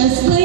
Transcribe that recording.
just the